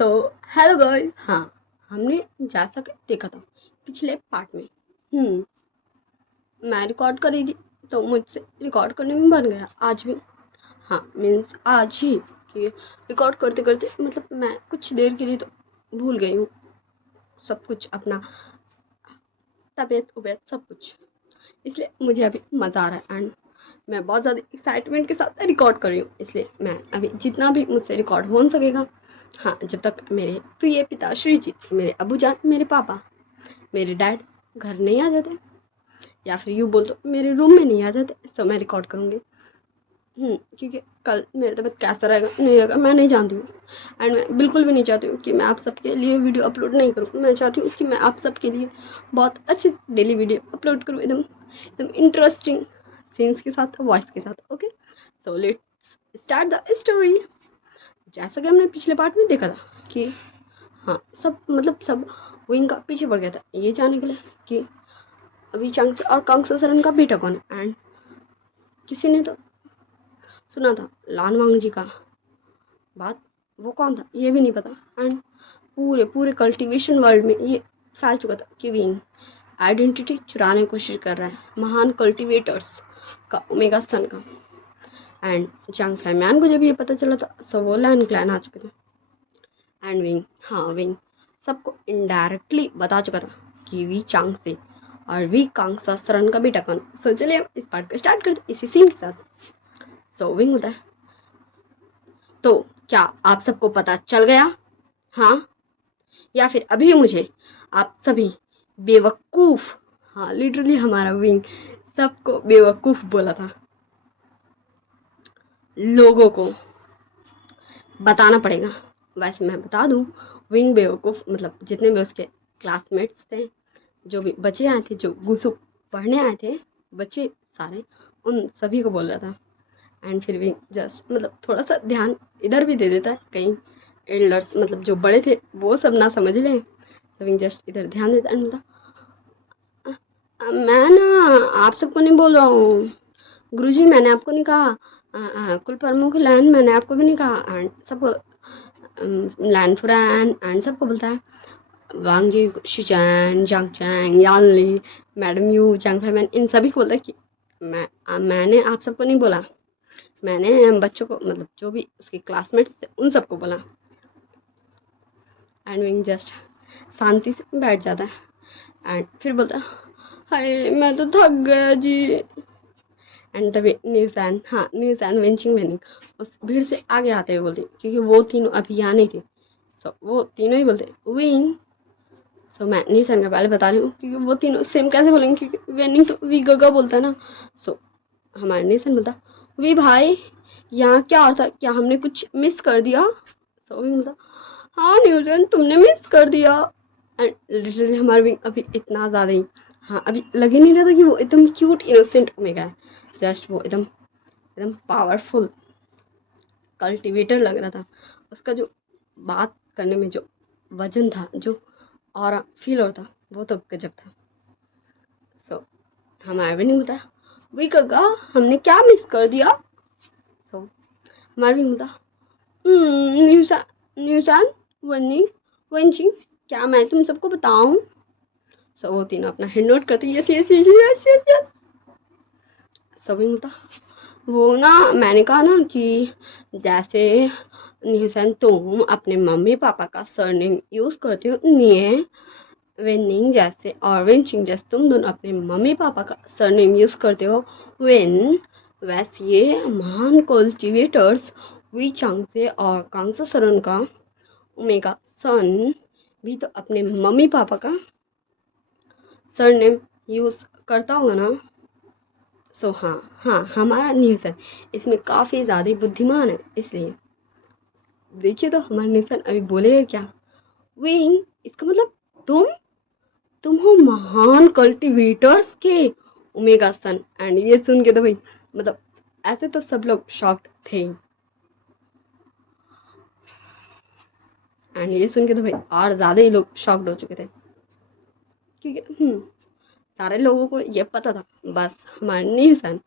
So hello guys. हाँ, हमने जैसा कि देखा था पिछले पार्ट में। मैं रिकॉर्ड कर रही थी तो मुझसे रिकॉर्ड करने में बन गया आज भी। हाँ, मीन्स आज ही कि रिकॉर्ड करते करते मतलब मैं कुछ देर के लिए तो भूल गई हूँ सब कुछ, अपना तबीयत उबीयत सब कुछ। इसलिए मुझे अभी मज़ा आ रहा है एंड मैं बहुत ज़्यादा एक्साइटमेंट के साथ रिकॉर्ड कर रही हूँ। इसलिए मैं अभी जितना भी मुझसे रिकॉर्ड हो सकेगा, हाँ, जब तक मेरे प्रिय पिताश्री जी, मेरे अबू जान, मेरे पापा, मेरे डैड घर नहीं आ जाते, या फिर यूँ बोल दो मेरे रूम में नहीं आ जाते, तो मैं रिकॉर्ड करूँगी। क्योंकि कल मेरा तबीयत कैसा रहेगा नहीं रहेगा मैं नहीं जानती हूँ। एंड मैं बिल्कुल भी नहीं चाहती हूँ कि मैं आप सबके लिए वीडियो अपलोड नहीं करूँ। मैं चाहती हूँ कि मैं आप सबके लिए बहुत अच्छी डेली वीडियो अपलोड करूँ, एकदम एकदम इंटरेस्टिंग सीन्स के साथ, वॉइस के साथ। Okay, so let's start the story. जैसा कि हमने पिछले पार्ट में देखा था कि हाँ, सब विंग का पीछे पड़ गया था ये जानने के लिए कि अभी चांग और कांगसो सरन का बेटा कौन है। एंड किसी ने तो सुना था लान वांग जी का बात, वो कौन था ये भी नहीं पता। एंड पूरे पूरे कल्टीवेशन वर्ल्ड में ये फैल चुका था कि विंग आइडेंटिटी चुराने की कोशिश कर रहा है महान कल्टीवेटर्स का, ओमेगा सन का। एंड चांग फैमियान को जब ये पता चला था सब वो लैन क्लैन आ चुके थे। एंड विंग सबको इनडायरेक्टली बता चुका था कि वी चांग से और वी कांग सरन का बेटा कौन। सो चलिए अब इस पार्ट को स्टार्ट करते इसी सीन के साथ। सो विंग होता है, तो क्या आप सबको पता चल गया? हाँ, या फिर अभी मुझे आप सभी बेवकूफ, हाँ लिटरली हमारा विंग सबको बेवकूफ बोला था, लोगों को बताना पड़ेगा। वैसे मैं बता दूं, विंग बेवकूफ मतलब जितने भी उसके क्लासमेट्स थे, जो भी बच्चे आए थे, जो गुसु पढ़ने आए थे बच्चे सारे, उन सभी को बोल रहा था। एंड फिर भी जस्ट मतलब थोड़ा सा ध्यान इधर भी दे देता है, कहीं एल्डर्स मतलब जो बड़े थे वो सब ना समझ लें, तो जस्ट इधर ध्यान देता है। मैं ना आप सबको नहीं बोल रहा हूँ गुरुजी, मैंने आपको नहीं कहा, कुल प्रमुख लैन मैंने आपको भी नहीं कहा। एंड सबको लैन फुरैन एंड सबको बोलता है वांग जी, शिचैन, जांग चैंग, यान ली, मैडम यू, जांग फैमैन, इन सभी को बोलता है कि मैंने आप सबको नहीं बोला, मैंने बच्चों को मतलब जो भी उसके क्लासमेट्स थे उन सबको बोला। एंड विंग जस्ट शांति से बैठ जाता है एंड फिर बोलता है हाय मैं तो थक गया जी। एंड तभी न्यूज़ैन, हाँ न्यूज़ैन वेंचिंग वेनिंग उस भीड़ से आगे आते हुए बोलती, क्योंकि वो तीनों अभी यहाँ नहीं थे। सो वो तीनों ही बोलते विंग। सो मैं न्यूज़ैन का पहले बता रही हूँ क्योंकि वो तीनों सेम कैसे बोलेंगे, क्योंकि वेनिंग तो वी गगा बोलता है ना। सो हमारे न्यूज़ैन बोलता वी भाई यहाँ क्या होता, क्या हमने कुछ मिस कर दिया? सो विंग बोलता हाँ न्यूज़ैन तुमने मिस कर दिया। एंड लिटरली हमारा विंग अभी इतना ज़्यादा ही, हाँ अभी लग ही नहीं रहा था कि वो एकदम क्यूट इनोसेंट ओमेगा है, जस्ट वो एकदम एकदम पावरफुल कल्टीवेटर लग रहा था। उसका जो बात करने में जो वजन था, जो और फील होता, वो तो गजब था। सो हमारा भी नहीं होता वही कगा हमने क्या मिस कर दिया। सो हमारा भी होता न्यूसान वनिंग वंचिंग, क्या मैं तुम सबको बताऊं? सो वो तीनों अपना हेड नोट करते yes yes yes yes yes yes. So भी होता वो ना, मैंने कहा ना कि जैसे न्यूसन तुम अपने मम्मी पापा का सरनेम यूज़ करते हो, निये वेनिंग जैसे और वेंचिंग जैसे तुम दोनों अपने मम्मी पापा का सरनेम यूज़ करते हो वेन, वैसे ये महान कल्टीवेटर्स वी चांगसे और कांगसा सरन का ओमेगा सन भी तो अपने मम्मी पापा का सरनेम यूज़ करता होगा ना। सो हाँ हमारा न्यूसन इसमें काफ़ी ज़्यादा बुद्धिमान है। इसलिए देखिए तो हमारा न्यूसन अभी बोलेगा क्या, विंग इसका मतलब तुम हो महान कल्टीवेटर्स के ओमेगा सन। एंड ये सुन के तो भाई मतलब ऐसे तो सब लोग शॉक्ड थे, एंड ये सुन के तो भाई और ज़्यादा ही लोग शॉक्ड हो चुके थे, क्योंकि सारे लोगों को ये पता था, बस हमारे न्यूसन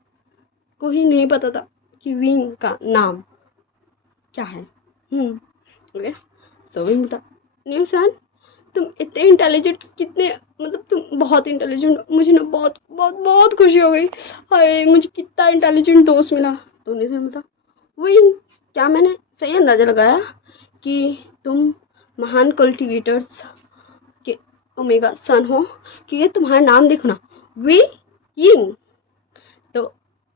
को ही नहीं पता था कि विंग का नाम क्या है। ओके, सो विंग बोलता न्यूसन तुम इतने इंटेलिजेंट कितने मतलब तुम बहुत इंटेलिजेंट, मुझे ना बहुत बहुत बहुत खुशी हो गई, हाय मुझे कितना इंटेलिजेंट दोस्त मिला। तो न्यूसन बोलता विंग क्या मैंने सही अंदाजा लगाया कि तुम महान कल्टिवेटर्स के ओमेगा सन हो, क्योंकि तुम्हारा नाम देखो ना, वी यिंग, तो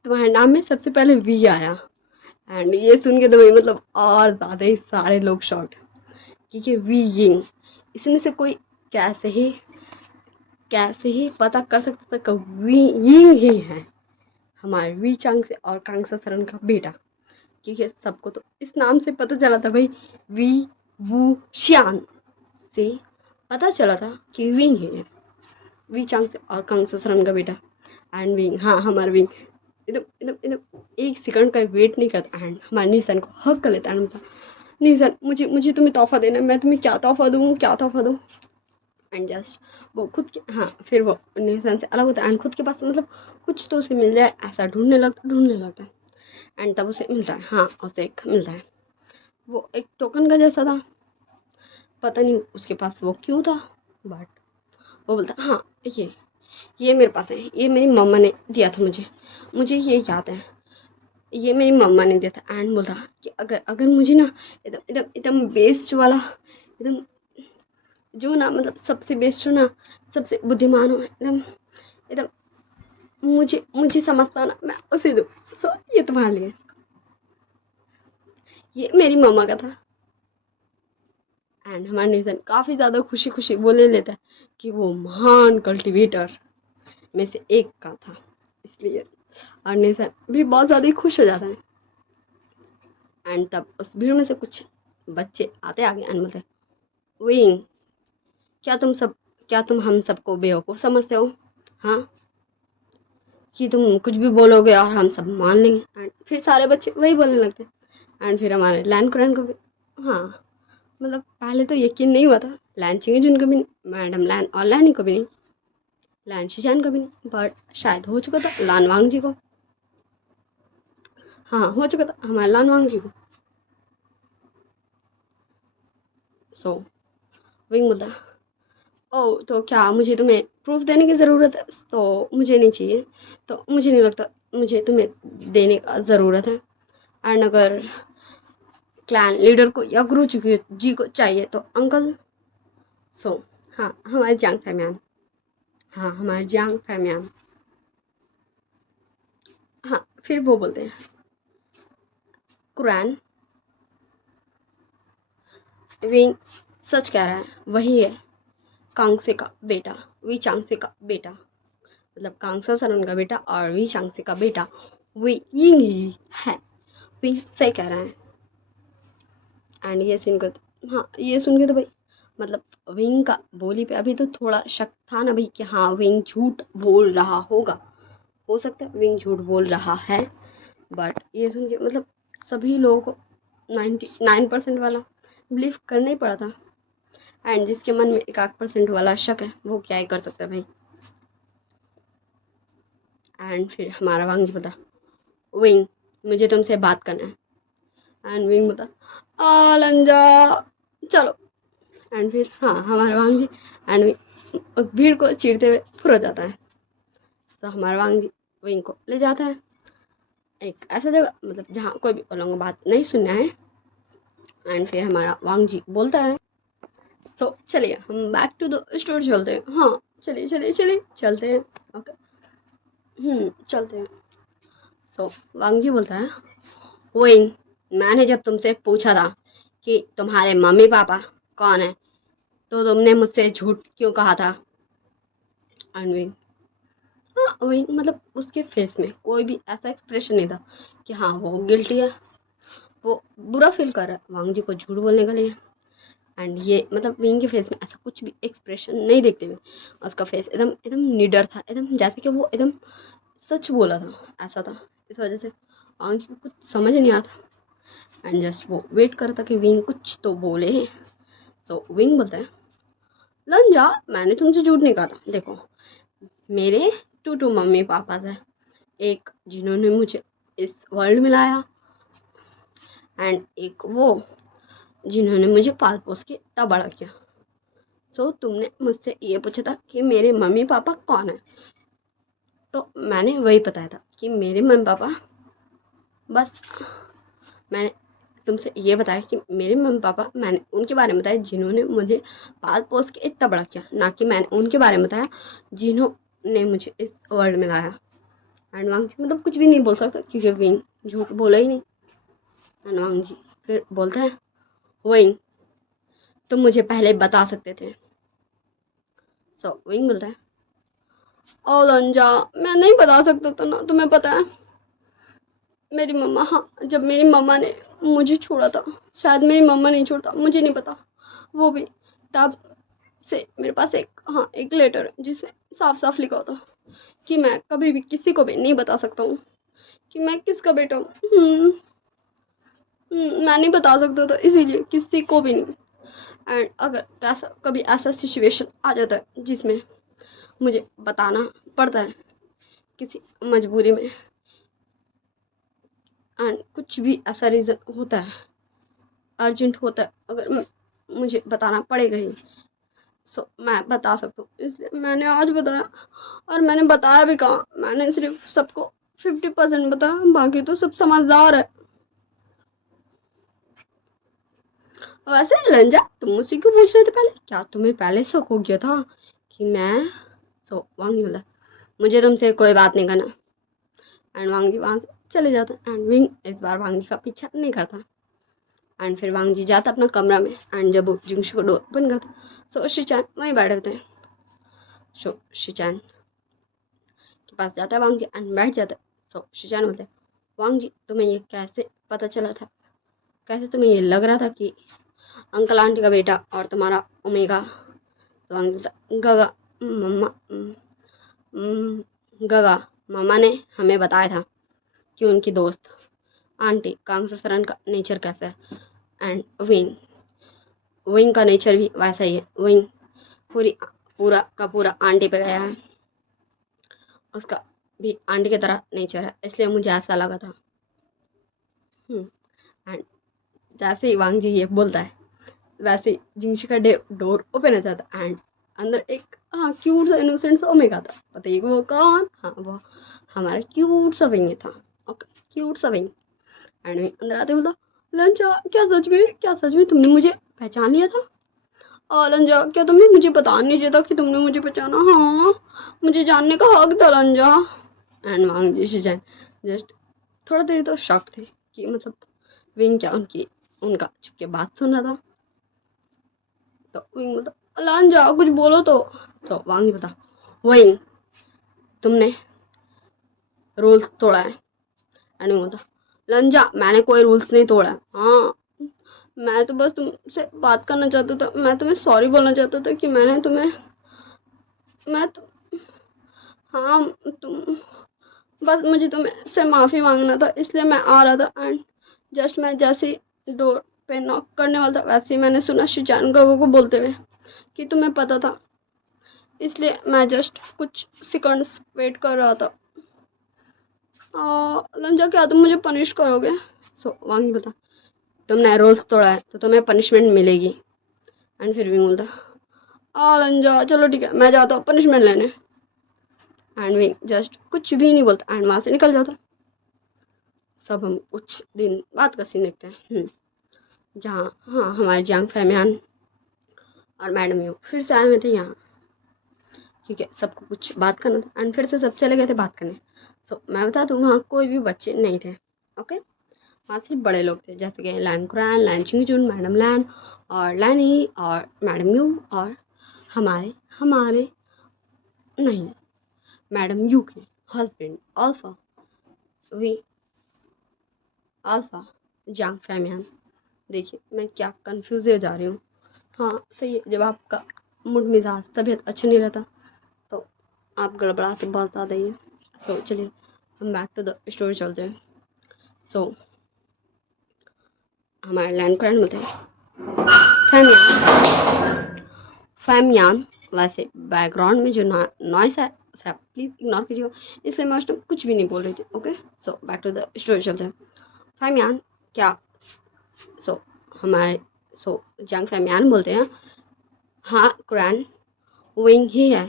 तुम्हारे नाम में सबसे पहले वी आया। एंड ये सुन के तो भाई मतलब और ज़्यादा ही सारे लोग शॉर्ट, क्योंकि वी यिंग इसमें से कोई कैसे ही पता कर सकता था कि वी यिंग ही है हमारे वी चांग से और कांगसा सरन का बेटा, क्योंकि सबको तो इस नाम से पता चला था भाई, वी वू शियान से पता चला था कि विंग है वी चांग से और कांगसा सरन का बेटा। एंड विंग, हाँ हमारा विंग एकदम एकदम एकदम एक सेकंड का वेट नहीं करता एंड हमारे निशान को हक कर लेता है। बोलता निशान मुझे मुझे तुम्हें तोहफा देना है, मैं तुम्हें क्या तोहफा दूँ। एंड जस्ट वो खुद के, हाँ फिर वो निशान से अलग होता है एंड खुद के पास मतलब कुछ तो उसे मिल जाए ऐसा ढूंढने लगता है। एंड तब उसे मिलता है, हाँ उसे एक मिलता है, वो एक टोकन का जैसा था, पता नहीं उसके पास वो क्यों था, बट वो बोलता हाँ ये मेरे पास है, ये मेरी मम्मा ने दिया था मुझे ये याद है, ये मेरी मम्मा ने दिया था। एंड बोलता कि अगर अगर मुझे ना एकदम एकदम एकदम बेस्ट वाला, एकदम जो ना मतलब सबसे बेस्ट हो ना, सबसे बुद्धिमान हो, एकदम एकदम मुझे मुझे समझता हो ना, मैं उसे दूँ। सो ये तुम्हारे लिए, ये मेरी मम्मा का था। एंड हमारा निशन काफ़ी ज़्यादा खुशी खुशी बोले लेता है कि वो महान कल्टिवेटर में से एक का था, इसलिए। और निशन भी बहुत ज़्यादा ही खुश हो जाता है। एंड तब उस भीड़ में से कुछ बच्चे आते आगे एंड बोलते विंग क्या तुम हम सबको बेवकूफ़ समझते हो, हाँ कि तुम कुछ भी बोलोगे और हम सब मान लेंगे। एंड फिर सारे बच्चे वही बोलने लगते। एंड फिर हमारे लैंड कुरैन को भी, हाँ मतलब पहले तो यकीन नहीं हुआ था, लैंड चिंगे जुन को भी नहीं, मैडम लैंड और लैंड को भी नहीं, लैंड शीजान को भी नहीं, बट शायद हो चुका था लान वांग जी को, हाँ हो चुका था हमारे लान वांग जी को। सो विंग बोलता ओ तो क्या मुझे तुम्हें प्रूफ देने की ज़रूरत है, तो मुझे नहीं चाहिए, तो मुझे नहीं लगता मुझे तुम्हें देने का ज़रूरत है। एंड अगर क्लैन लीडर को या गुरु जी को चाहिए तो अंकल। सो हाँ हमारे जांग फैमियान, हाँ हमारे जांग फैमियान, हाँ फिर वो बोलते हैं कुरान विंग सच कह रहा है, वही है कांगसे का बेटा, वी चांगसे का बेटा, मतलब कांगसा सरन का बेटा और वी चांगसे का बेटा वी यिंग ही है, वी सही कह रहे हैं। एंड ये सुनकर, हाँ ये सुन के तो भाई मतलब विंग का बोली पे अभी तो थोड़ा शक था ना भाई कि हाँ विंग झूठ बोल रहा होगा, हो सकता है विंग झूठ बोल रहा है, बट ये सुन के मतलब सभी लोगों को 99% वाला बिलीव करना ही पड़ा था। एंड जिसके मन में 1% वाला शक है वो क्या ही कर सकता है भाई। एंड फिर हमारा वांग जी बता विंग मुझे तुमसे बात करना है। एंड विंग बता लंजा चलो। एंड फिर हाँ हमारा वांग जी एंड उस भीड़ को चीरते हुए फुर हो जाता है। तो हमारा वांग जी विंग को ले जाता है एक ऐसा जगह मतलब जहाँ कोई भी उन लोगों को बात नहीं सुनना है। एंड फिर हमारा वांग जी बोलता है सो चलिए हम बैक टू द स्टोर चलते हैं, हाँ चलिए चलते हैं, ओके चलते हैं। सो वांग जी बोलता है विंग मैंने जब तुमसे पूछा था कि तुम्हारे मम्मी पापा कौन है तो तुमने मुझसे झूठ क्यों कहा था। एंड विंग, हाँ वही मतलब उसके फेस में कोई भी ऐसा एक्सप्रेशन नहीं था कि हाँ वो गिल्टी है, वो बुरा फील कर रहा है वांग जी को झूठ बोलने के लिए। एंड ये मतलब विंग के फेस में ऐसा कुछ भी एक्सप्रेशन नहीं देखते हुए उसका फेस एकदम एकदम निडर था, एकदम जैसे कि वो एकदम सच बोला था ऐसा था। इस वजह से वांग जी को कुछ समझ नहीं आता एंड जस्ट वो वेट करता कि विंग कुछ तो बोले। सो विंग बोलता है लंजा मैंने तुमसे झूठ नहीं कहा था, देखो मेरे टू मम्मी पापा थे, एक जिन्होंने मुझे इस वर्ल्ड में लाया एंड एक वो जिन्होंने मुझे पाल पोस के इतना बड़ा किया। सो तुमने मुझसे ये पूछा था कि मेरे मम्मी पापा कौन है, तो मैंने वही बताया था कि मेरे मम्मी पापा, बस मैंने तुमसे ये बताया कि मेरे मम्मी पापा, मैंने उनके बारे में बताया जिन्होंने मुझे पाल पोस के इतना बड़ा किया, ना कि मैंने उनके बारे में बताया जिन्होंने मुझे इस वर्ल्ड में लाया। एंड वांग जी मतलब कुछ भी नहीं बोल सकता क्योंकि विंग झूठ बोला ही नहीं। एंड वांग जी फिर बोलता है, विंग तुम मुझे पहले बता सकते थे। सो विंग बोलता है, ओ लंजा मैं नहीं बता सकता था ना, तुम्हें पता है मेरी मम्मा, हाँ जब मेरी मम्मा ने मुझे छोड़ा था, शायद मेरी मम्मा नहीं छोड़ता, मुझे नहीं पता, वो भी तब से मेरे पास एक लेटर है जिसमें साफ साफ लिखा होता कि मैं कभी भी किसी को भी नहीं बता सकता हूँ कि मैं किसका बेटा हूँ। मैं नहीं बता सकता था, इसीलिए किसी को भी नहीं। एंड अगर कभी ऐसा सिचुएशन आ जाता है जिसमें मुझे बताना पड़ता है किसी मजबूरी में, एंड कुछ भी ऐसा रीज़न होता है, अर्जेंट होता है, अगर मुझे बताना पड़ेगा ही, सो मैं बता सकता हूँ, इसलिए मैंने आज बताया। और मैंने बताया भी कहाँ, मैंने सिर्फ सबको 50% बताया, बाकी तो सब समझदार है। वैसे लंजा तुम मुझसे क्यों पूछ रहे थे पहले, क्या तुम्हें पहले शक हो गया था कि मैं, सो वांगी बोला, मुझे तुमसे कोई बात नहीं करना। एंड वांगी वहां से चले जाता एंड विंग इस बार वांगी का पीछा नहीं करता। एंड फिर वांग जी जाता अपना कमरा में, एंड जब वो जिंगशु को डोर ओपन करता, सो शिचान वहीं बैठे होते हैं। सो शिचान के पास जाता है वांग जी एंड बैठ जाता है। सो शिचान बोलते हैं, वांग जी तुम्हें ये कैसे पता चला था, कैसे तुम्हें ये लग रहा था कि अंकल आंटी का बेटा और तुम्हारा ओमेगा। तो वांग बोलता, गगा मम्मा गगा मामा ने हमें बताया था कि उनकी दोस्त आंटी कांगसरन का नेचर कैसा है, एंड विंग का नेचर भी वैसा ही है। विंग पूरा का पूरा आंटी पे गया है, उसका भी आंटी की तरह नेचर है, इसलिए मुझे ऐसा लगा था। एंड जैसे ही वांग जी ये बोलता है, वैसे ही जिंगशी का डोर ओपन हो जाता एंड अंदर एक क्यूट सा इनोसेंट सा ओमेगा था। पता है वो कौन, हाँ वो हमारा क्यूट सा विंग था। ओके क्यूट सा विंग। एंड विंग अंदर आते बोला, लंचा क्या सच में तुमने मुझे पहचान लिया था? लंजा क्या तुमने मुझे बता नहीं चाहिए था कि तुमने मुझे पहचाना? हाँ मुझे जानने का हक था लंजा। एंड वांग जी जस्ट थोड़ा देर तो शॉक थे कि मतलब विंग क्या उनका चुप के बात सुन रहा था। तो विंग बोलता, लंजा कुछ बोलो तो वांग बता, विंग तुमने रूल्स तोड़ा है। एंड विंग बोलता, लंजा मैंने कोई रूल्स नहीं तोड़ा है, हाँ मैं तो बस तुमसे बात करना चाहता था, मैं तुम्हें सॉरी बोलना चाहता था कि मैंने तुम्हें मैं तो हाँ तुम बस मुझे तुमसे माफ़ी मांगना था, इसलिए मैं आ रहा था। एंड जस्ट मैं जैसे ही डोर पे नॉक करने वाला था, वैसे ही मैंने सुना शिजान गोगो को बोलते हुए कि तुम्हें पता था, इसलिए मैं जस्ट कुछ सेकंड्स वेट कर रहा था। लंजा क्या तुम मुझे पनिश करोगे? सो वांगी बता, तुमने रूल्स तोड़ा है तो तुम्हें पनिशमेंट मिलेगी। एंड फिर भी बोलता, लंजा चलो ठीक है मैं जाता हूँ पनिशमेंट लेने। एंड विंग जस्ट कुछ भी नहीं बोलता एंड वहाँ से निकल जाता। सब हम कुछ दिन बाद का सीन देखते हैं जहाँ हाँ हमारे जियांग फैमियान और मैडम यू फिर से आए हुए थे यहाँ, ठीक है सबको कुछ बात करना था एंड फिर से सब चले गए थे बात करने। सो मैं बता दूँ वहाँ कोई भी बच्चे नहीं थे। ओके वहाँ सिर्फ बड़े लोग थे, जैसे कि लैन कुरान, लैन चिंगजुन, मैडम लैन और लैनी और मैडम यू और हमारे हमारे नहीं मैडम यू के हस्बैंड अल्फा अल्फा जियांग फैमियान। देखिए मैं क्या कंफ्यूज हो जा रही हूँ। हाँ सही है, जब आपका मूड मिजाज तबीयत अच्छा नहीं रहता तो आप गड़बड़ाते बहुत ज़्यादा ही है। सो चलिए हम बैक टू द स्टोरी चलते हैं। सो हमारे लैंड क्रैंड में थे फैमियान। वैसे बैकग्राउंड में जो नॉइस है प्लीज़ इग्नोर कीजिएगा, इसलिए मैं उस टाइम कुछ भी नहीं बोल रही थी। Okay so back to the story चलते हैं। फैमियान क्या, सो हमारे सो जंग फैमियान बोलते हैं हाँ कुरान विंग ही है,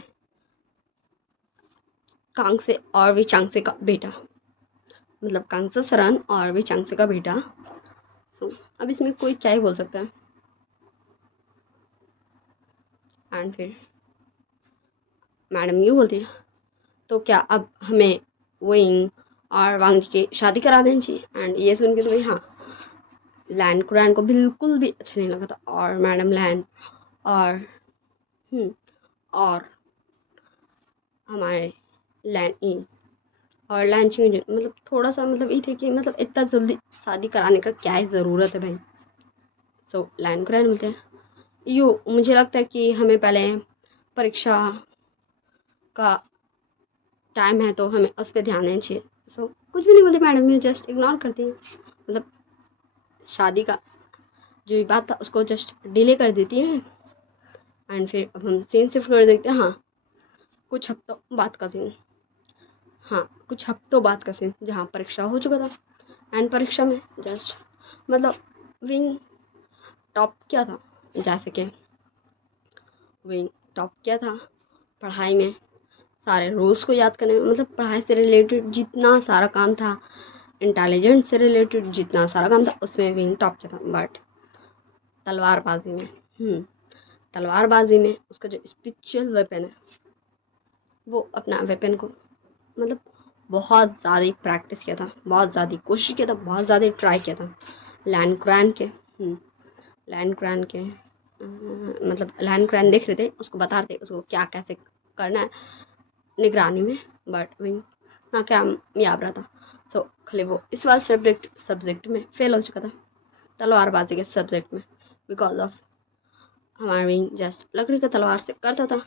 कांगसे और वी चांगसे का बेटा, मतलब कांगसे सरन और वी चांगसे का बेटा। सो अब इसमें कोई क्या ही बोल सकता है। एंड फिर मैडम ये बोलती है तो क्या अब हमें विंग और वांग जी की शादी करा देनी चाहिए। एंड ये सुन के तो भाई हाँ, लैन कुरान को बिल्कुल भी अच्छा नहीं लगा था। और मैडम लैन और और हमारे लैन ई और लैन चिंग मतलब थोड़ा सा मतलब ये थे कि मतलब इतना जल्दी शादी कराने का क्या ही ज़रूरत है भाई। सो लैन कुरान बोलते हैं यू मुझे लगता है कि हमें पहले परीक्षा का टाइम है तो हमें उस पर ध्यान देना चाहिए। सो कुछ भी नहीं बोलते मैडम, ये जस्ट इग्नोर करती है, मतलब शादी का जो भी बात था उसको जस्ट डिले कर देती है। एंड फिर अब हम सीन शिफ्ट कर देखते हैं हाँ कुछ हफ्तों बाद का सीन। हाँ कुछ हफ्तों बाद का सीन जहाँ परीक्षा हो चुका था। एंड परीक्षा में जस्ट मतलब विंग टॉप किया था, जैसे कि विंग टॉप किया था पढ़ाई में, सारे रूल्स को याद करने में, मतलब पढ़ाई से रिलेटेड जितना सारा काम था, इंटेलिजेंस से रिलेटेड जितना सारा काम था उसमें विंग टॉप किया था। बट तलवारबाजी में तलवारबाजी में उसका जो स्पिरिचुअल वेपन है वो अपना वेपन को मतलब बहुत ज़्यादा प्रैक्टिस किया था, बहुत ज़्यादा कोशिश किया था, बहुत ज़्यादा ट्राई किया था। लैन कुरान के लैन कुरान के मतलब लैन कुरान देख रहे थे, उसको बता रहे थे उसको क्या कैसे करना है निगरानी में। बट विंग ना क्या याद रहा था। सो खाली वो इस बार सब्जेक्ट में फेल हो चुका था, तलवारबाजी के सब्जेक्ट में, बिकॉज ऑफ हमारा विंग जस्ट लकड़ी का तलवार से करता था।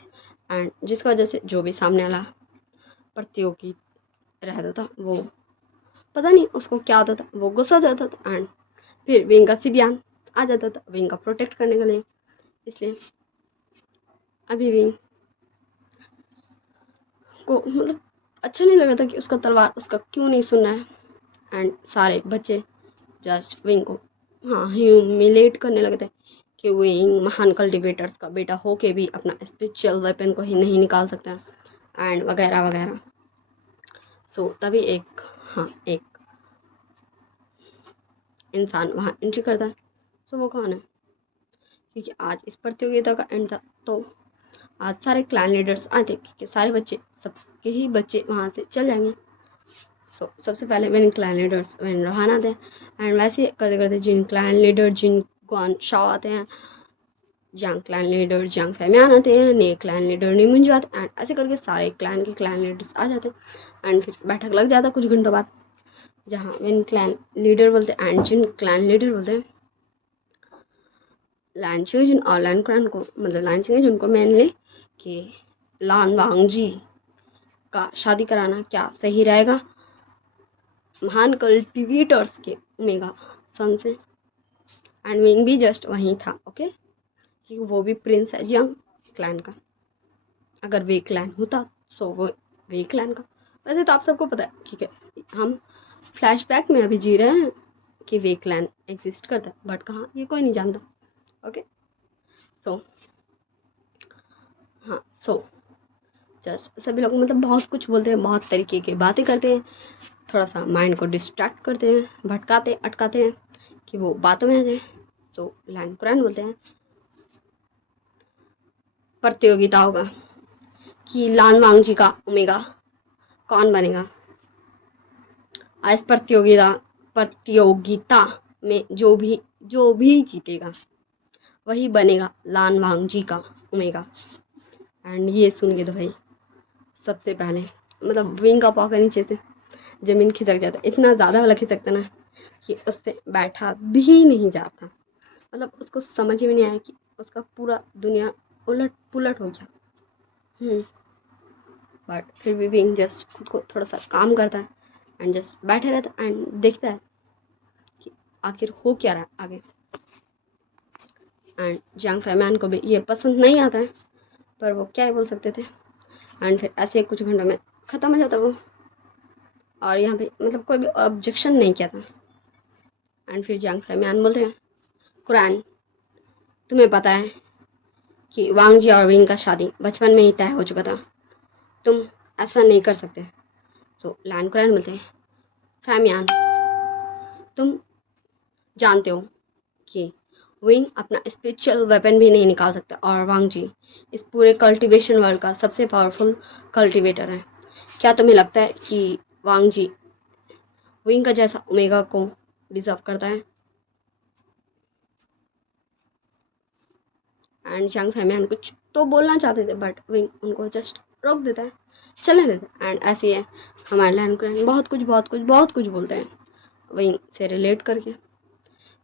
एंड जिसकी वजह से जो भी सामने वाला प्रतियोगी रहता था वो पता नहीं उसको क्या होता था, वो गुस्सा जाता था। एंड फिर विंग का सिबियान आ जाता था विंग का प्रोटेक्ट करने के लिए। इसलिए अभी विंग को मतलब अच्छा नहीं लगा था कि उसका तलवार उसका क्यों नहीं सुनना है। एंड सारे बच्चे जस्ट विंग को हाँ ह्यूमिलेट करने लगे थे कि विंग महान कल्टिवेटर्स का बेटा हो के भी अपना स्पिरिचुअल वेपन को ही नहीं निकाल सकता एंड वगैरह वगैरह। सो तभी एक इंसान वहाँ एंट्री करता है। सो वो कौन है, क्योंकि आज इस प्रतियोगिता का एंड था तो आज सारे क्लैन लीडर्स आए थे क्योंकि सारे बच्चे सबके ही बच्चे वहाँ से चल जाएंगे। सो सबसे पहले win clan leaders win Rohan आते हैं। एंड वैसे करते करते जिन क्लैन लीडर जिन गुआन शाओ आते हैं, जंग क्लैन लीडर जंग फैमियान आते हैं, ने क्लैन लीडर नीमुंजू आते हैं। एंड ऐसे करके सारे क्लैन के क्लैन लीडर्स आ जाते हैं। एंड फिर बैठक लग जाता कुछ घंटों बाद, जहाँ विन क्लैन लीडर बोलते हैं एंड जिन क्लैन लीडर बोलते हैं लैन चिंगजुन और लैन कुरान को, मतलब लैन चिंगजुन को मेनली कि लान वांगजी का शादी कराना क्या सही रहेगा महान कल्टिवेटर्स के ओमेगा सन से। एंड विंग भी जस्ट वहीं था ओके, क्योंकि वो भी प्रिंस है जियांग क्लैन का। अगर वे क्लैन होता सो वो वे क्लैन का। वैसे तो आप सबको पता है, ठीक है, हम फ्लैशबैक में अभी जी रहे हैं कि वे क्लैन एग्जिस्ट करता है, बट कहाँ ये कोई नहीं जानता। ओके सो हाँ सो जस्ट सभी लोग मतलब बहुत कुछ बोलते हैं, बहुत तरीके की बातें करते हैं, थोड़ा सा माइंड को डिस्ट्रैक्ट करते हैं, भटकाते अटकाते हैं कि वो बातों में आ जाए। सो लैन कुरान बोलते हैं प्रतियोगिता होगा कि लान वांगजी का ओमेगा कौन बनेगा। आज प्रतियोगिता में जो भी जीतेगा वही बनेगा लान वांगजी का ओमेगा। एंड ये सुन के तो भाई सबसे पहले मतलब विंग का पाँव के नीचे से जमीन खिसक जाता, इतना ज़्यादा वाला खिसकता ना कि उससे बैठा भी नहीं जाता, मतलब उसको समझ में नहीं आया कि उसका पूरा दुनिया उलट पुलट हो गया। बट फिर भी विंग जस्ट खुद को थोड़ा सा काम करता है एंड जस्ट बैठे रहता है एंड देखता है कि आखिर हो क्या रहा है आगे। एंड जंग फैमैन को भी ये पसंद नहीं आता है, पर वो क्या ही बोल सकते थे। एंड फिर ऐसे कुछ घंटों में ख़त्म हो जाता वो, और यहाँ पे मतलब कोई भी ऑब्जेक्शन नहीं किया था। एंड फिर जंग फैमियान बोलते हैं कुरान तुम्हें पता है कि वांग जी और विंग का शादी बचपन में ही तय हो चुका था, तुम ऐसा नहीं कर सकते। सो लैन कुरैन बोलते हैं, फैमियान, तुम जानते हो कि विंग अपना स्पिरिचुअल वेपन भी नहीं निकाल सकता और वांग जी इस पूरे कल्टीवेशन वर्ल्ड का सबसे पावरफुल कल्टीवेटर है। क्या तुम्हें लगता है कि वांग जी विंग का जैसा ओमेगा को डिजर्व करता है? एंड जंग फैमियान कुछ तो बोलना चाहते थे बट विंग उनको जस्ट रोक देता है, चलने देता है। एंड ऐसे ही है हमारे लैन कुरैन बहुत कुछ बोलते हैं विंग से रिलेट करके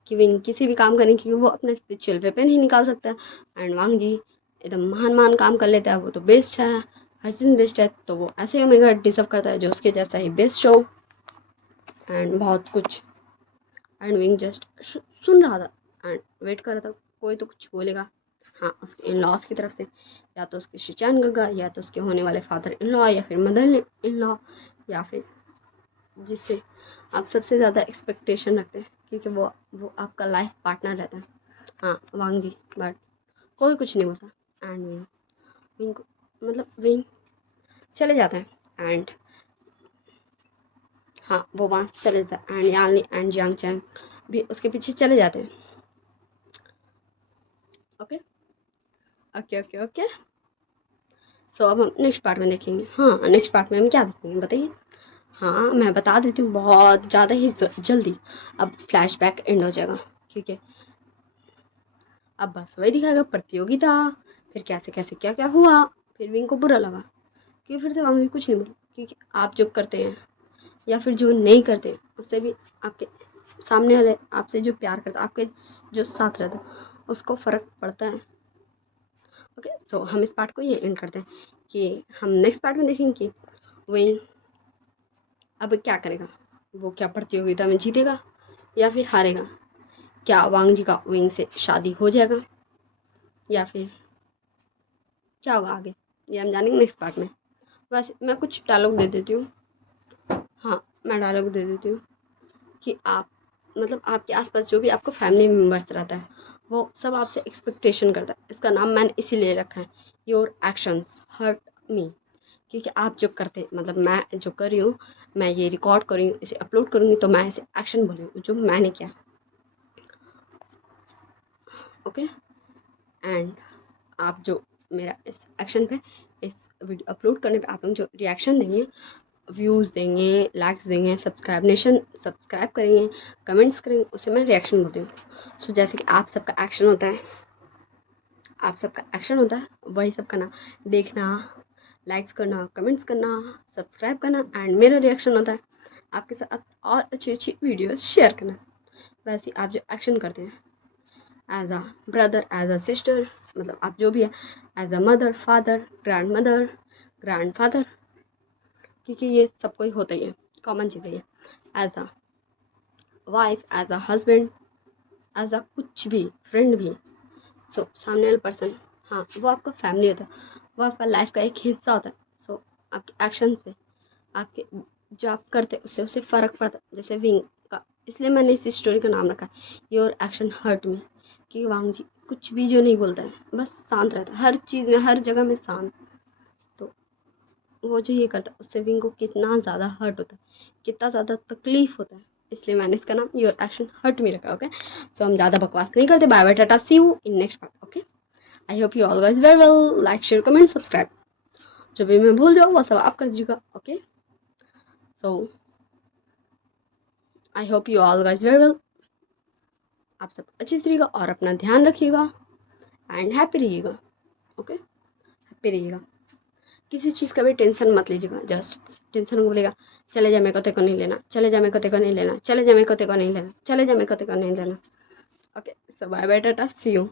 कि विंग किसी भी काम करने की वो अपना स्पिरिचुअल वेपन ही निकाल सकता है। एंड वांग जी एकदम महान काम कर लेता है, वो तो बेस्ट है, हर चीज़ बेस्ट है, तो वो ऐसे ओमेगा डिजर्व करता है जो उसके जैसा ही बेस्ट हो। एंड बहुत कुछ। एंड विंग जस्ट सुन रहा था एंड वेट कर रहा था कोई तो कुछ बोलेगा। हाँ, उसके इन लॉज की तरफ से, या तो उसके शिचान गगा, या तो उसके होने वाले फादर इन लॉ, या फिर मदर इन लॉ, या फिर जिससे आप सबसे ज़्यादा एक्सपेक्टेशन रखते हैं क्योंकि वो आपका लाइफ पार्टनर रहता है। हाँ, वांग जी। बट कोई कुछ नहीं बोलता एंड विंग मतलब विंग चले जाता है। एंड हाँ, वो वहाँ से चले जाता है एंड यानी एंड जियांग चैंग भी उसके पीछे चले जाते हैं। Okay okay okay okay. So अब हम नेक्स्ट पार्ट में देखेंगे। हाँ, नेक्स्ट पार्ट में हम क्या देखेंगे बताइए? हाँ, मैं बता देती हूँ बहुत ज़्यादा ही जल्दी। अब फ्लैशबैक एंड हो जाएगा क्योंकि अब बस वही दिखाएगा प्रतियोगिता, फिर कैसे कैसे क्या क्या हुआ। फिर विंग को बुरा लगा क्योंकि फिर से वांग कुछ नहीं बोला क्योंकि आप जो करते हैं या फिर जो नहीं करते उससे भी आपके सामने वाले आपसे जो प्यार करता, आपके जो साथ रहता, उसको फ़र्क पड़ता है। ओके, सो हम इस पार्ट को ये एंड करते हैं कि हम नेक्स्ट पार्ट में देखेंगे कि विंग अब क्या करेगा। वो क्या प्रतियोगिता में जीतेगा या फिर हारेगा? क्या वांग जी का विंग से शादी हो जाएगा या फिर क्या होगा आगे, ये हम जानेंगे नेक्स्ट पार्ट में। बस मैं कुछ डायलॉग दे देती हूँ। हाँ, मैं डायलॉग दे देती हूँ कि आप मतलब आपके आसपास जो भी आपको फैमिली मेम्बर्स रहता है वो सब आपसे एक्सपेक्टेशन करता है। इसका नाम मैंने इसीलिए रखा है योर एक्शंस हर्ट मी, क्योंकि आप जो करते मतलब मैं जो कर रही हूँ, मैं ये रिकॉर्ड करूँगी, इसे अपलोड करूँगी तो मैं इसे एक्शन बोल रही हूँ जो मैंने किया। ओके, एंड आप जो मेरा इस एक्शन पे, इस वीडियो अपलोड करने पे आप लोग जो रिएक्शन देंगे, व्यूज़ देंगे, लाइक्स देंगे, सब्सक्राइब करेंगे, कमेंट्स करेंगे, उसे मैं रिएक्शन बोलती हूँ। सो जैसे कि आप सबका एक्शन होता है, वही सबका ना देखना, लाइक्स करना, कमेंट्स करना, सब्सक्राइब करना। एंड मेरा रिएक्शन होता है आपके साथ और अच्छी अच्छी वीडियोस शेयर करना। वैसे आप जो एक्शन करते हैं as a brother, as a sister, मतलब आप जो भी है, as a mother, father, grandfather, क्योंकि ये सब कोई होता ही है, कॉमन चीज़ है ये। As a wife, as a husband, as a कुछ भी फ्रेंड भी। सो सामने वाला पर्सन, हाँ, वो आपका फैमिली होता है, वो आपका लाइफ का एक हिस्सा होता है। सो आपके एक्शन से, आपके जो आप करते हैं उससे उसे फ़र्क पड़ता है, जैसे विंग का। इसलिए मैंने इस स्टोरी का नाम रखा है योर एक्शन हर्ट मी, कि वांग जी कुछ भी जो नहीं बोलता है, बस शांत रहता है, हर चीज़ में हर जगह में शांत। तो वो जो ये करता है उससे विंग को कितना ज़्यादा हर्ट होता है, कितना ज़्यादा तकलीफ होता है, इसलिए मैंने इसका नाम योर एक्शन हर्ट मी रखा। ओके, सो हम ज़्यादा बकवास नहीं करते। Bye bye, tata, see you in next part. Okay, I hope you all guys very well, like share comment subscribe, जो भी मैं भूल जाऊँ वो सब आप कर दीजिएगा। Okay, so I hope you all guys very well, आप सब अच्छी से रहिएगा और अपना ध्यान रखिएगा एंड हैप्पी रहिएगा। ओके, हैप्पी रहिएगा, किसी चीज़ का भी टेंशन मत लीजिएगा। जस्ट टेंशन बोलेगा चले जा, मेरे को तेको नहीं लेना, चले जा, मेरे को तेको नहीं लेना, चले जा, मेरे को तेको नहीं लेना, चले जा, मेरे को तेको नहीं लेना। Okay, so bye bye, tata, see you.